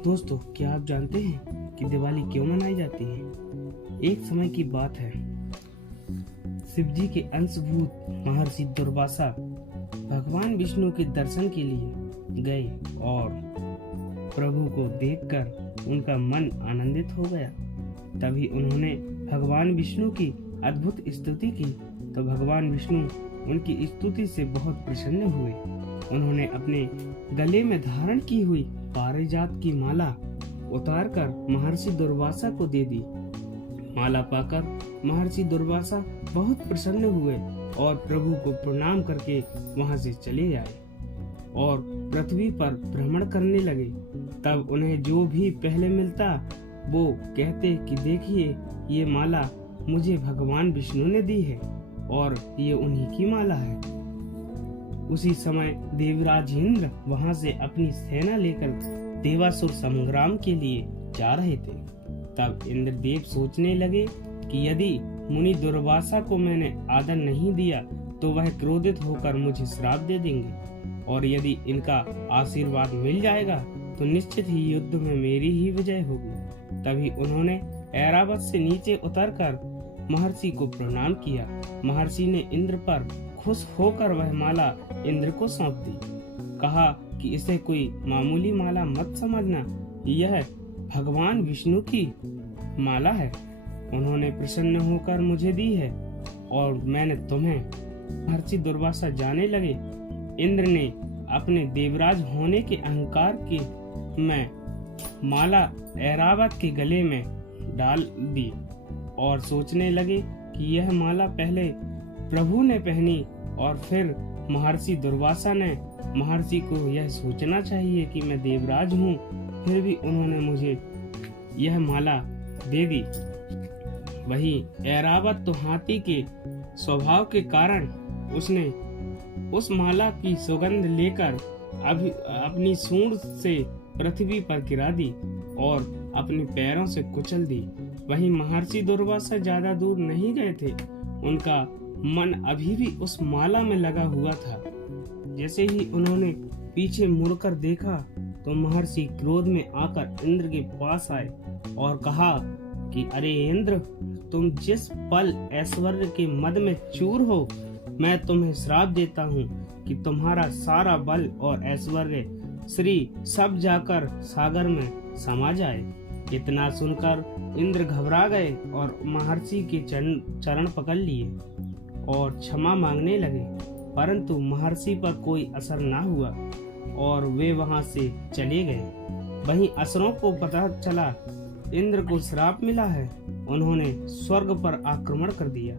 दोस्तों, क्या आप जानते हैं कि दिवाली क्यों मनाई जाती है? एक समय की बात है, शिवजी के अंशभूत महर्षि दुर्वासा भगवान विष्णु के दर्शन के लिए गए और प्रभु को देखकर उनका मन आनंदित हो गया। तभी उन्होंने भगवान विष्णु की अद्भुत स्तुति की तो भगवान विष्णु उनकी स्तुति से बहुत प्रसन्न हुए। उन्होंने अपने गले में धारण की हुई पारिजात की माला उतारकर महर्षि दुर्वासा को दे दी। माला पाकर महर्षि दुर्वासा बहुत प्रसन्न हुए और प्रभु को प्रणाम करके वहां से चले आए और पृथ्वी पर भ्रमण करने लगे। तब उन्हें जो भी पहले मिलता वो कहते कि देखिए, ये माला मुझे भगवान विष्णु ने दी है और ये उन्हीं की माला है। उसी समय देवराज इंद्र वहां से अपनी सेना लेकर देवासुर संग्राम के लिए जा रहे थे। तब इंद्रदेव सोचने लगे कि यदि मुनि दुर्वासा को मैंने आदर नहीं दिया तो वह क्रोधित होकर मुझे श्राप दे देंगे और यदि इनका आशीर्वाद मिल जाएगा तो निश्चित ही युद्ध में मेरी ही विजय होगी। तभी उन्होंने ऐरावत से नीचे उतरकर महर्षि को प्रणाम किया। महर्षि ने इंद्र पर खुश होकर वह माला इंद्र को सौंप दी। कहा कि इसे कोई मामूली माला मत समझना, यह भगवान विष्णु की माला है। उन्होंने प्रसन्न होकर मुझे दी है और मैंने तुम्हें। महर्षि दुर्वासा जाने लगे। इंद्र ने अपने देवराज होने के अहंकार के में माला ऐरावत के गले में डाल दी और सोचने लगे कि यह माला पहले प्रभु ने पहनी और फिर महर्षि दुर्वासा ने। महर्षि को यह सोचना चाहिए कि मैं देवराज हूँ, फिर भी उन्होंने मुझे यह माला दे दी। वही ऐरावत तो हाथी के स्वभाव के कारण उसने उस माला की सुगंध लेकर अपनी सूंड से पृथ्वी पर गिरा दी और अपने पैरों से कुचल दी। वहीं महर्षि दुर्वासा ज्यादा दूर नहीं गए थे। उनका मन अभी भी उस माला में लगा हुआ था। जैसे ही उन्होंने पीछे मुड़कर देखा तो महर्षि क्रोध में आकर इंद्र के पास आए और कहा कि अरे इंद्र, तुम जिस पल ऐश्वर्य के मद में चूर हो, मैं तुम्हें श्राप देता हूँ कि तुम्हारा सारा बल और ऐश्वर्य श्री सब जाकर सागर में समा जाए। इतना सुनकर इंद्र घबरा गए और महर्षि के चरण पकड़ लिए और क्षमा मांगने लगे, परंतु महर्षि पर कोई असर न हुआ और वे वहां से चले गए। वहीं असुरों को पता चला इंद्र को श्राप मिला है। उन्होंने स्वर्ग पर आक्रमण कर दिया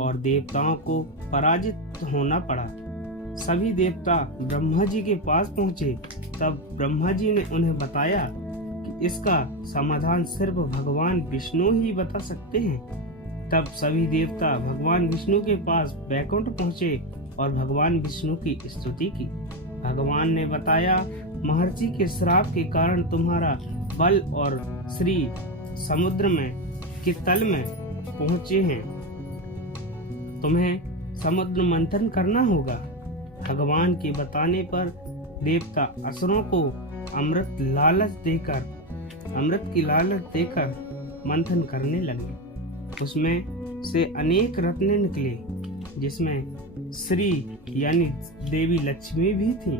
और देवताओं को पराजित होना पड़ा। सभी देवता ब्रह्मा जी के पास पहुंचे। तब ब्रह्मा जी ने उन्हें बताया कि इसका समाधान सिर्फ भगवान विष्णु ही बता सकते हैं। तब सभी देवता भगवान विष्णु के पास वैकुंठ पहुंचे और भगवान विष्णु की स्तुति की। भगवान ने बताया, महर्षि के श्राप के कारण तुम्हारा बल और श्री समुद्र में के तल में पहुंचे हैं। तुम्हें समुद्र मंथन करना होगा। भगवान के बताने पर देवता असुरों को अमृत की लालच देकर मंथन करने लगे। उसमें से अनेक रत्न निकले, जिसमें श्री यानी देवी लक्ष्मी भी थी।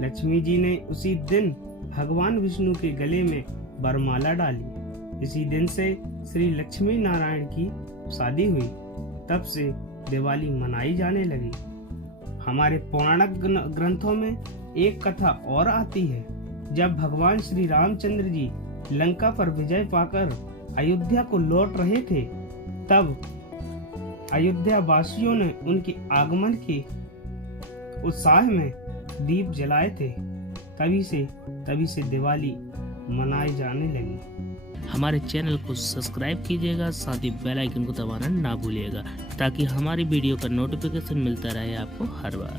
लक्ष्मी जी ने उसी दिन भगवान विष्णु के गले में वरमाला डाली। इसी दिन से श्री लक्ष्मी नारायण की शादी हुई। तब से दिवाली मनाई जाने लगी। हमारे पौराणिक ग्रंथों में एक कथा और आती है। जब भगवान श्री रामचंद्र जी लंका पर विजय पाकर अयोध्या को लौट रहे थे, तब अयोध्या वासियों ने उनके आगमन के उत्साह में दीप जलाए थे। तभी से दिवाली मनाई जाने लगी। हमारे चैनल को सब्सक्राइब कीजिएगा, साथ ही बेल आइकन को दबाना ना भूलिएगा ताकि हमारी वीडियो का नोटिफिकेशन मिलता रहे आपको हर बार।